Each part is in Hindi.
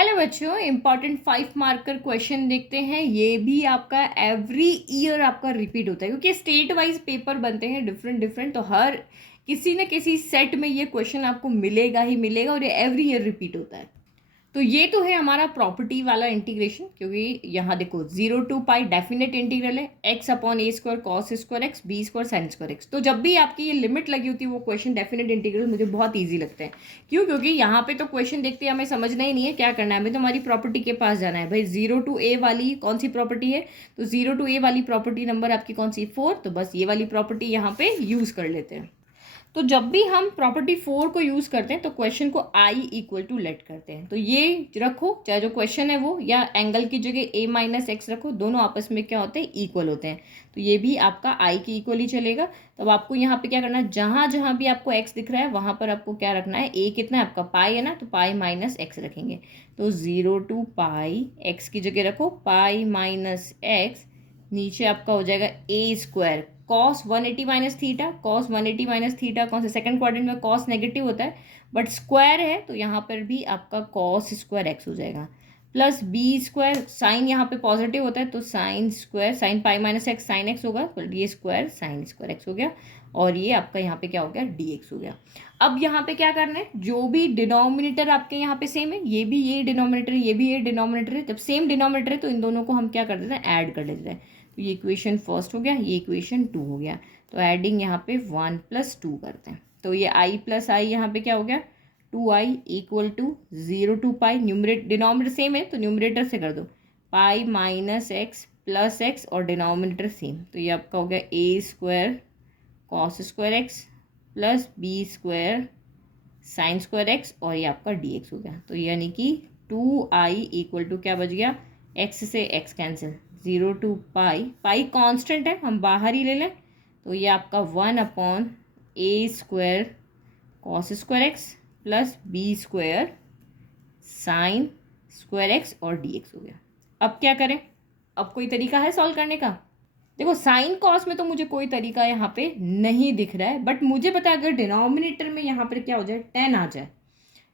हेलो बच्चों, इम्पॉर्टेंट 5 मार्कर क्वेश्चन देखते हैं। ये भी आपका एवरी ईयर आपका रिपीट होता है क्योंकि स्टेट वाइज पेपर बनते हैं डिफरेंट डिफरेंट, तो हर किसी न किसी सेट में ये क्वेश्चन आपको मिलेगा ही मिलेगा और ये एवरी ईयर रिपीट होता है। तो ये तो है हमारा प्रॉपर्टी वाला इंटीग्रेशन, क्योंकि यहाँ देखो 0 to π डेफिनेट इंटीग्रल है, x/a² cos square x b² sin square x. तो जब भी आपकी ये लिमिट लगी होती है वो क्वेश्चन डेफिनेट इंटीग्रल मुझे बहुत ईजी लगते हैं। क्यों? क्योंकि यहाँ पे तो क्वेश्चन देखते हैं हमें समझना ही नहीं है क्या करना है, हमें तो हमारी प्रॉपर्टी के पास जाना है। भाई 0 to a वाली कौन सी प्रॉपर्टी है, तो 0 to a वाली प्रॉपर्टी नंबर आपकी कौन सी 4, तो बस ये वाली प्रॉपर्टी यहाँ पे यूज़ कर लेते हैं। तो जब भी हम प्रॉपर्टी 4 को यूज़ करते हैं तो क्वेश्चन को आई इक्वल टू लेट करते हैं। तो ये रखो, चाहे जो क्वेश्चन है वो, या एंगल की जगह a-x रखो, दोनों आपस में क्या होते हैं, इक्वल होते हैं। तो ये भी आपका आई के इक्वल ही चलेगा। तब आपको यहाँ पे क्या करना है, जहाँ जहाँ भी आपको x दिख रहा है वहाँ पर आपको क्या रखना है, a कितना है आपका पाई है ना, तो π-x रखेंगे। तो 0 to π, x की जगह रखो π-x, नीचे आपका हो जाएगा a² cos 180 minus theta. Cos 180 minus theta कौन सा, सेकंड क्वाड्रेंट में कॉस नेगेटिव होता है बट स्क्वायर है, तो यहाँ पर भी आपका कॉस स्क्वायर एक्स हो जाएगा, प्लस b², साइन यहाँ पे पॉजिटिव होता है तो sine square, sine π-x sine x होगा, तो ये स्क्वायर साइन स्क्वायर एक्स हो गया, और ये आपका यहाँ पे क्या हो गया, dx हो गया। अब यहाँ पे क्या करना है, जो भी डिनोमिनेटर आपके यहाँ पे सेम है, ये भी ये डिनोमिनेटर है, ये भी ये डिनोमिनेटर है, जब सेम डिनोमिनेटर है तो इन दोनों को हम क्या कर देते हैं, ऐड कर लेते हैं। तो ये इक्वेशन फर्स्ट हो गया, ये इक्वेशन 2 हो गया। तो एडिंग यहाँ पे 1 + 2 करते हैं, तो ये i + i यहाँ पे क्या हो गया, 2i = 0 to π। Numerator denominator same है तो न्यूमरेटर से कर दो, π-x + x और डिनोमिनेटर सेम, तो ये आपका हो गया a² cos square x plus b² sine square x, और ये आपका dx हो गया। तो यानी कि 2i = क्या बच गया, x से x cancel, 0 to π, pi constant है हम बाहर ही ले लें, तो ये आपका 1/a² cos square x plus b² sine square x और dx हो गया। अब क्या करें, अब कोई तरीका है सॉल्व करने का? देखो साइन कॉस में तो मुझे कोई तरीका यहाँ पे नहीं दिख रहा है, बट मुझे पता है अगर डिनोमिनेटर में यहाँ पर क्या हो जाए, 10 आ जाए,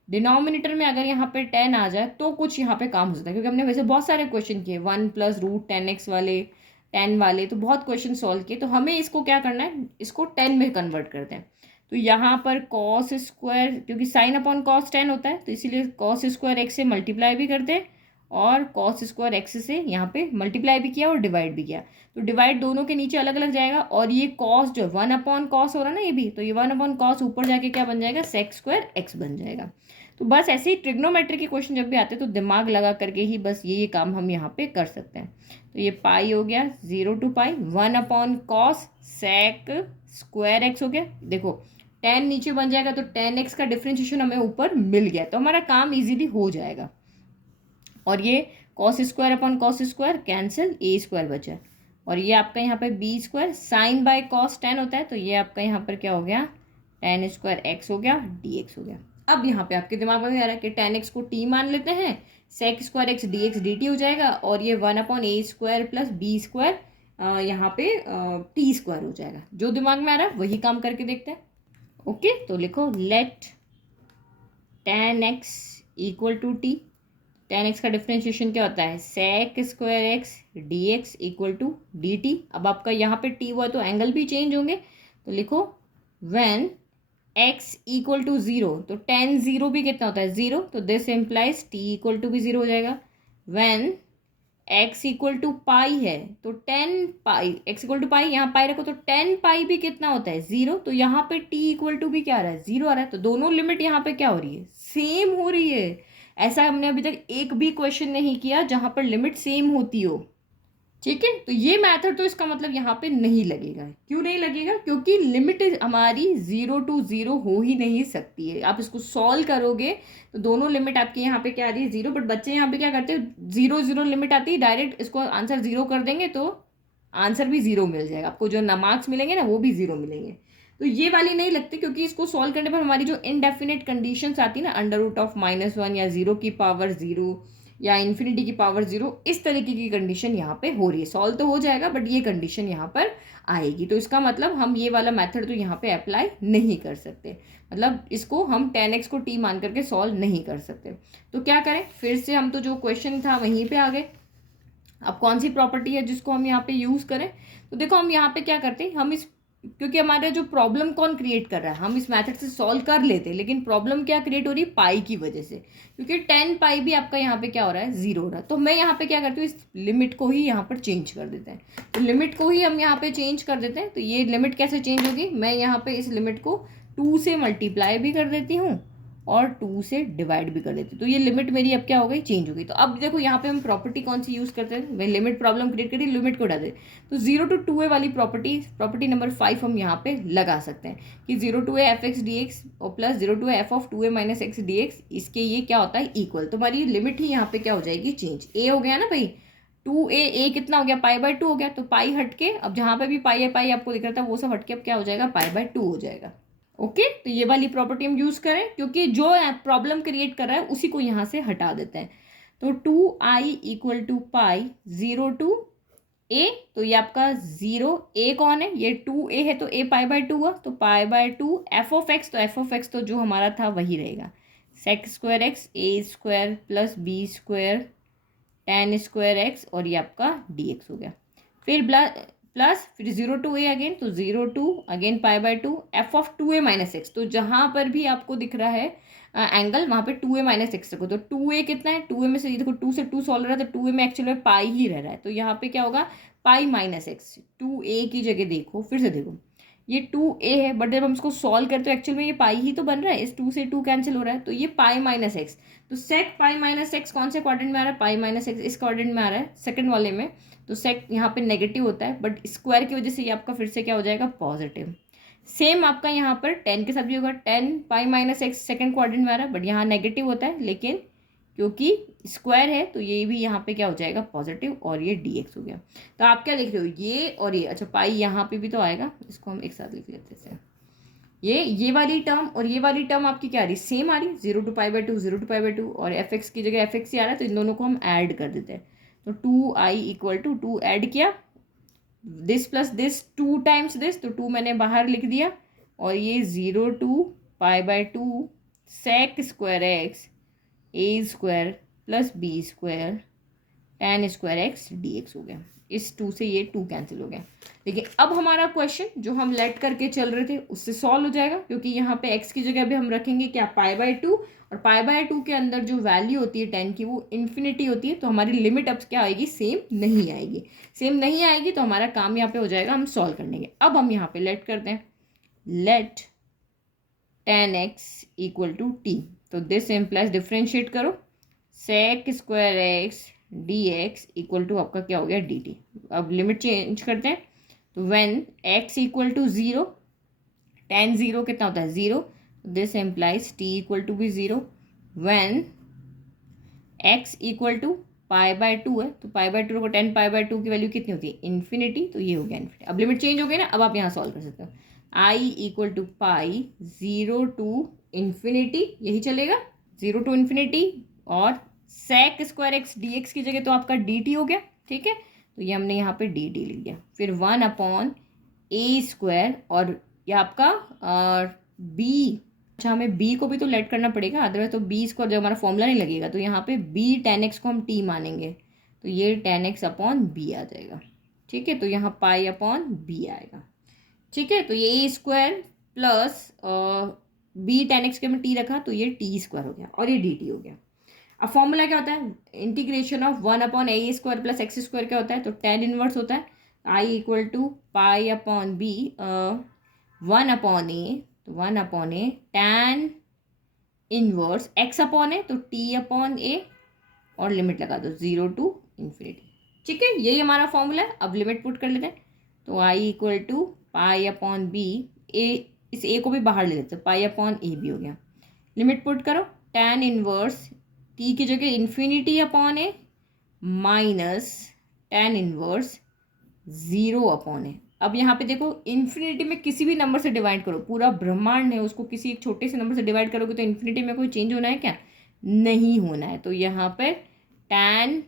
डिनोमिनेटर में अगर यहाँ पे 10 आ जाए तो कुछ यहाँ पे काम हो सकता है, क्योंकि हमने वैसे बहुत सारे क्वेश्चन किए 1 + √10x वाले, 10 वाले, तो बहुत क्वेश्चन सॉल्व किए। तो हमें इसको क्या करना है, इसको 10 में कन्वर्ट करते हैं। तो यहाँ पर कॉस स्क्वायर, क्योंकि साइन अपॉन कॉस 10 होता है तो इसीलिए कॉस स्क्वायर एक्स से मल्टीप्लाई भी करते हैं, और कॉस स्क्वायर एक्स से यहाँ पे मल्टीप्लाई भी किया और डिवाइड भी किया। तो डिवाइड दोनों के नीचे अलग अलग जाएगा, और ये कॉस जो 1/cos हो रहा है ना, ये भी, तो ये 1/cos ऊपर जाके क्या बन जाएगा, sec² x बन जाएगा। तो बस ऐसे ही ट्रिग्नोमेट्री के क्वेश्चन जब भी आते हैं तो दिमाग लगा करके ही बस ये काम हम यहाँ पे कर सकते हैं। तो ये पाई हो गया 0 to π, 1/cos sec² x हो गया। देखो 10 नीचे बन जाएगा तो 10x का डिफ्रेंशिएशन हमें ऊपर मिल गया, तो हमारा काम इजीली हो जाएगा। और ये cos² कैंसिल, a² बचा, और ये आपका यहाँ पे b² साइन बाय cos 10 होता है, तो ये आपका यहाँ पर क्या हो गया, tan² x हो गया, dx हो गया। अब यहाँ पे आपके दिमाग में आ रहा है कि tan x को t मान लेते हैं, sec² x dx dt हो जाएगा, और ये 1/a² प्लस b² यहाँ पे t² हो जाएगा। जो दिमाग में आ रहा है वही काम करके देखते हैं। ओके, तो लिखो let tan x = t। tan x का डिफ्रेंशिएशन क्या होता है, sec² x dx = dt। अब आपका यहाँ पे t हुआ तो एंगल भी चेंज होंगे, तो लिखो व्हेन x = 0, तो tan 0 भी कितना होता है, 0, तो दिस इम्प्लाइज t = भी 0 हो जाएगा। व्हेन x = π है तो tan π, x = π, यहाँ पाई रखो तो tan π भी कितना होता है, 0, तो यहाँ पे t = भी क्या आ रहा है, 0 आ रहा है। तो दोनों लिमिट यहाँ पे क्या हो रही है, सेम हो रही है। ऐसा हमने अभी तक एक भी क्वेश्चन नहीं किया जहाँ पर लिमिट सेम होती हो। ठीक है, तो ये मैथड तो इसका मतलब यहाँ पे नहीं लगेगा। क्यों नहीं लगेगा, क्योंकि लिमिट हमारी 0 to 0 हो ही नहीं सकती है। आप इसको सॉल्व करोगे तो दोनों लिमिट आपके यहाँ पे क्या आ रही है, 0, बट बच्चे यहाँ पे क्या करते हैं, 0 0 लिमिट आती है, डायरेक्ट इसको आंसर 0 कर देंगे तो आंसर भी 0 मिल जाएगा आपको, जो मार्क्स मिलेंगे ना वो भी 0 मिलेंगे। तो ये वाली नहीं लगती, क्योंकि इसको सॉल्व करने पर हमारी जो इनडेफिनेट कंडीशंस आती है ना, √(-1) या 0 की पावर 0 या इन्फिनिटी की पावर 0, इस तरीके की कंडीशन यहाँ पे हो रही है। सॉल्व तो हो जाएगा बट ये कंडीशन यहाँ पर आएगी, तो इसका मतलब हम ये वाला मेथड तो यहाँ पे अप्लाई नहीं कर सकते, मतलब इसको हम 10x को t मान करके सॉल्व नहीं कर सकते। तो क्या करें, फिर से हम तो जो क्वेश्चन था वहीं पे आ गए। अब कौन सी प्रॉपर्टी है जिसको हम यहाँ पे यूज़ करें, तो देखो हम यहाँ पे क्या करते हैं, हम इस, क्योंकि हमारा जो प्रॉब्लम कौन क्रिएट कर रहा है, हम इस मेथड से सॉल्व कर लेते हैं, लेकिन प्रॉब्लम क्या क्रिएट हो रही है, पाई की वजह से, क्योंकि 10 पाई भी आपका यहाँ पे क्या हो रहा है, 0 हो रहा है। तो मैं यहाँ पे क्या करती हूँ, इस लिमिट को ही यहाँ पर चेंज कर देते हैं, तो लिमिट को ही हम यहाँ पे चेंज कर देते हैं। तो ये लिमिट कैसे चेंज होगी, मैं यहाँ पे इस लिमिट को 2 से मल्टीप्लाई भी कर देती हूँ और 2 से डिवाइड भी कर देती हूँ, तो ये लिमिट मेरी अब क्या हो गई, चेंज हो गई। तो अब देखो यहाँ पे हम प्रॉपर्टी कौन सी यूज़ करते हैं, मैं लिमिट प्रॉब्लम क्रिएट करी, लिमिट को हटा दे, तो 0 to 2a वाली प्रॉपर्टी नंबर 5 हम यहाँ पे लगा सकते हैं कि 0 to a f(x) dx और plus 0 to a f of 2a minus x dx, इसके ये क्या होता है, इक्वल। तो हमारी लिमिट ही यहाँ पे क्या हो जाएगी, चेंज। ए हो गया ना भाई, 2a, ए कितना हो गया, π/2 हो गया, तो पाई हट के अब जहाँ पे भी पाई है पाई आपको दिख रहा था वो सब हट के अब क्या हो जाएगा, π/2 हो जाएगा। ओके, तो ये वाली प्रॉपर्टी हम यूज़ करें, क्योंकि जो प्रॉब्लम क्रिएट कर रहा है उसी को यहाँ से हटा देते हैं। तो 2i equal to pi 0 to a, तो ये आपका 0, a कौन है, ये 2a है, तो a π/2 हुआ, तो π/2 f of x, तो f of x तो जो हमारा था वही रहेगा, sec square x a square plus b square tan square x, और ये आपका dx हो गया। फिर 0 to a अगेन, तो 0 to again π/2 f of 2a minus x, तो जहाँ पर भी आपको दिख रहा है एंगल वहाँ पे 2a minus x रखो, तो 2a कितना है, 2a में से ये देखो 2 से 2 सॉल्व रहा है, तो 2a में एक्चुअली में पाई ही रह रहा है, तो यहाँ पे क्या होगा, पाई माइनस एक्स, 2a की जगह देखो, फिर से देखो ये 2a है, बट जब हम इसको सॉल्व करते हैं एक्चुअल में ये पाई ही तो बन रहा है, इस 2 से 2 कैंसिल हो रहा है, तो ये पाई माइनस एक्स, तो सेक पाई माइनस एक्स कौन से क्वाड्रेंट में आ रहा है, पाई माइनस एक्स इस क्वाड्रेंट में आ रहा है, सेकंड वाले में, तो सेक यहाँ पे नेगेटिव होता है, बट स्क्वायर की वजह से ये आपका फिर से क्या हो जाएगा, पॉजिटिव। सेम आपका यहाँ पर 10 के साथ भी होगा, 10 pi minus x second quadrant में आ रहा है, बट यहाँ नेगेटिव होता है, लेकिन क्योंकि स्क्वायर है तो ये भी यहाँ पे क्या हो जाएगा, पॉजिटिव, और ये dx हो गया। तो आप क्या लिख रहे हो, ये और ये, अच्छा पाई यहाँ पे भी तो आएगा, इसको हम एक साथ लिख लेते हैं, ये वाली टर्म और ये वाली टर्म आपकी क्या आ रही है, सेम आ रही है, 0 to π/2 0 to π/2, और fx की जगह fx ही आ रहा है, तो इन दोनों को हम ऐड कर देते हैं, तो 2i इक्वल टू 2 ऐड किया, this plus this 2 times this, तो 2 मैंने बाहर लिख दिया, और ये 0 to π/2 sec square x a square plus b square tan square x dx हो गया। इस 2 से ये 2 कैंसिल हो गया। लेकिन अब हमारा क्वेश्चन जो हम लेट करके चल रहे थे उससे सॉल्व हो जाएगा, क्योंकि यहाँ पे x की जगह भी हम रखेंगे क्या, π/2, और π/2 के अंदर जो वैल्यू होती है 10 की वो इन्फिनिटी होती है, तो हमारी लिमिट अब क्या आएगी, सेम नहीं आएगी। सेम नहीं आएगी तो हमारा काम यहाँ पे हो जाएगा, हम सॉल्व करने के। अब हम यहाँ पे लेट करते हैं, let tan x equal to t, तो दिस इम्प्लाइज डिफ्रेंशिएट करो, sec square x dx equal to आपका क्या हो गया, dt। अब लिमिट चेंज करते हैं, तो when x equal to 0, tan 0 कितना होता है, 0, this implies t equal to भी 0, व्हेन x इक्वल टू π/2 है, तो π/2 को 10 π/2 की वैल्यू कितनी होती है, इन्फिनिटी, तो ये हो गया इन्फिनिटी। अब लिमिट चेंज हो गई ना, अब आप यहाँ सॉल्व कर सकते हो, i equal to pi 0 to infinity, यही चलेगा 0 to इन्फिनिटी, और sec स्क्वायर एक्स dx की जगह तो आपका dt हो गया, ठीक है, तो ये हमने यहाँ पे dt लिख दिया, फिर 1/a स्क्वायर, और ये आपका b, अच्छा हमें b को भी तो लेट करना पड़ेगा, अदरवाइज तो b स्क्वायर जब हमारा फॉर्मूला नहीं लगेगा, तो यहाँ पे b tan x को हम t मानेंगे, तो ये tan x अपॉन b आ जाएगा, ठीक है, तो यहाँ पाई अपॉन b आएगा, ठीक है, तो ये a square plus b tan x के में t रखा, तो ये t स्क्वायर हो गया, और ये dt हो गया। अब फॉर्मूला क्या होता है, integration of 1/a square plus x square क्या होता है, तो tan इनवर्स होता है, i equal to pi upon b 1/a, तो 1/a tan inverse x upon a, तो t अपॉन a, और लिमिट लगा दो 0 to इन्फिनिटी, ठीक है, यही हमारा फॉर्मूला है। अब लिमिट पुट कर लेते हैं, तो i equal to pi upon b, इस a को भी बाहर ले लेते हैं, पाई अपॉन a भी हो गया, लिमिट पुट करो, tan इनवर्स t की जगह इन्फिनिटी अपॉन ए माइनस tan इनवर्स 0 अपॉन ए। अब यहाँ पे देखो इन्फिनिटी में किसी भी नंबर से डिवाइड करो, पूरा ब्रह्मांड है उसको किसी एक छोटे से नंबर से डिवाइड करोगे तो इन्फिनिटी में कोई चेंज होना है क्या, नहीं होना है, तो यहाँ पर tan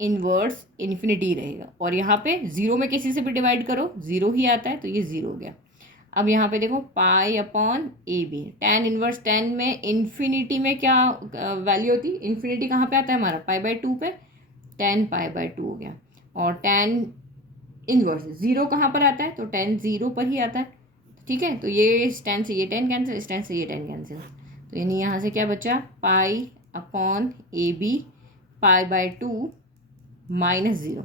इनवर्स इन्फिनिटी रहेगा, और यहाँ पे ज़ीरो में किसी से भी डिवाइड करो ज़ीरो ही आता है, तो ये ज़ीरो हो गया। अब यहाँ पे देखो pi upon a b, tan inverse, tan में इन्फिनिटी में क्या वैल्यू होती है, इन्फिनिटी कहाँ पे आता है हमारा, पाई बाय टू पे, tan पाई बाय टू हो गया। और tan इनवर्स ज़ीरो कहाँ पर आता है, तो tan ज़ीरो पर ही आता है, ठीक है। तो ये इस tan से ये tan कैंसिल, इस tan से ये tan कैंसिल, तो यानी यहाँ से क्या बचा, pi upon a b pi by two minus zero,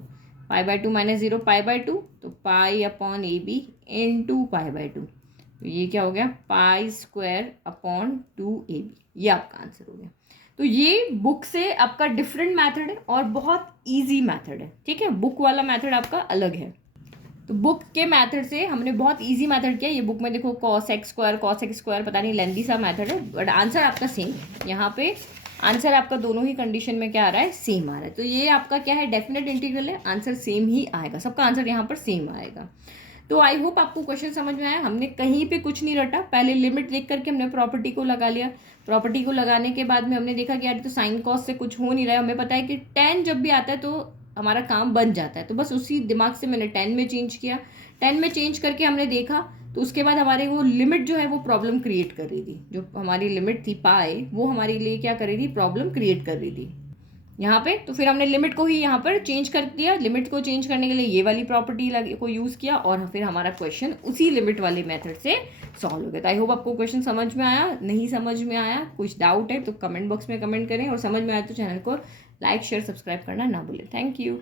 pi by two minus zero pi by two, तो pi upon a b into pi by two, तो ये क्या हो गया, pi square upon two a b, ये आपका आंसर हो गया। तो ये बुक से आपका डिफरेंट मेथड है और बहुत इजी मेथड है, ठीक है। बुक वाला मेथड आपका अलग है। तो बुक के मेथड से हमने बहुत इजी मेथड किया। ये बुक में देखो cos x स्क्वायर पता नहीं लेंदी सा मेथड है, बट आंसर आपका सेम है। यहाँ पे आंसर आपका दोनों ही कंडीशन में क्या आ रहा है, सेम आ रहा है। तो ये आपका क्या है, डेफिनेट इंटीग्रल है, आंसर सेम ही आएगा, सबका आंसर यहाँ पर सेम आएगा। तो आई होप आपको क्वेश्चन समझ में आया। हमने कहीं पे कुछ नहीं रटा, पहले लिमिट देख करके हमने प्रॉपर्टी को लगा लिया। प्रॉपर्टी को लगाने के बाद में हमने देखा कि यार तो साइन कॉस से कुछ हो नहीं रहा है, हमें पता है कि tan जब भी आता है तो हमारा काम बन जाता है, तो बस उसी दिमाग से मैंने 10 में चेंज किया। 10 में चेंज करके हमने देखा, तो उसके बाद हमारे वो लिमिट जो है वो प्रॉब्लम क्रिएट कर रही थी। जो हमारी लिमिट थी पाई, वो हमारे लिए क्या कर रही थी, प्रॉब्लम क्रिएट कर रही थी यहाँ पे। तो फिर हमने लिमिट को ही यहाँ पर चेंज कर दिया। लिमिट को चेंज करने के लिए ये वाली प्रॉपर्टी को यूज़ किया, और फिर हमारा क्वेश्चन उसी लिमिट वाले मेथड से सॉल्व हो गया। तो आई होप आपको क्वेश्चन समझ में आया। नहीं समझ में आया, कुछ डाउट है तो कमेंट बॉक्स में कमेंट करें, और समझ में आया तो चैनल को लाइक शेयर सब्सक्राइब करना ना भूलें। Thank you.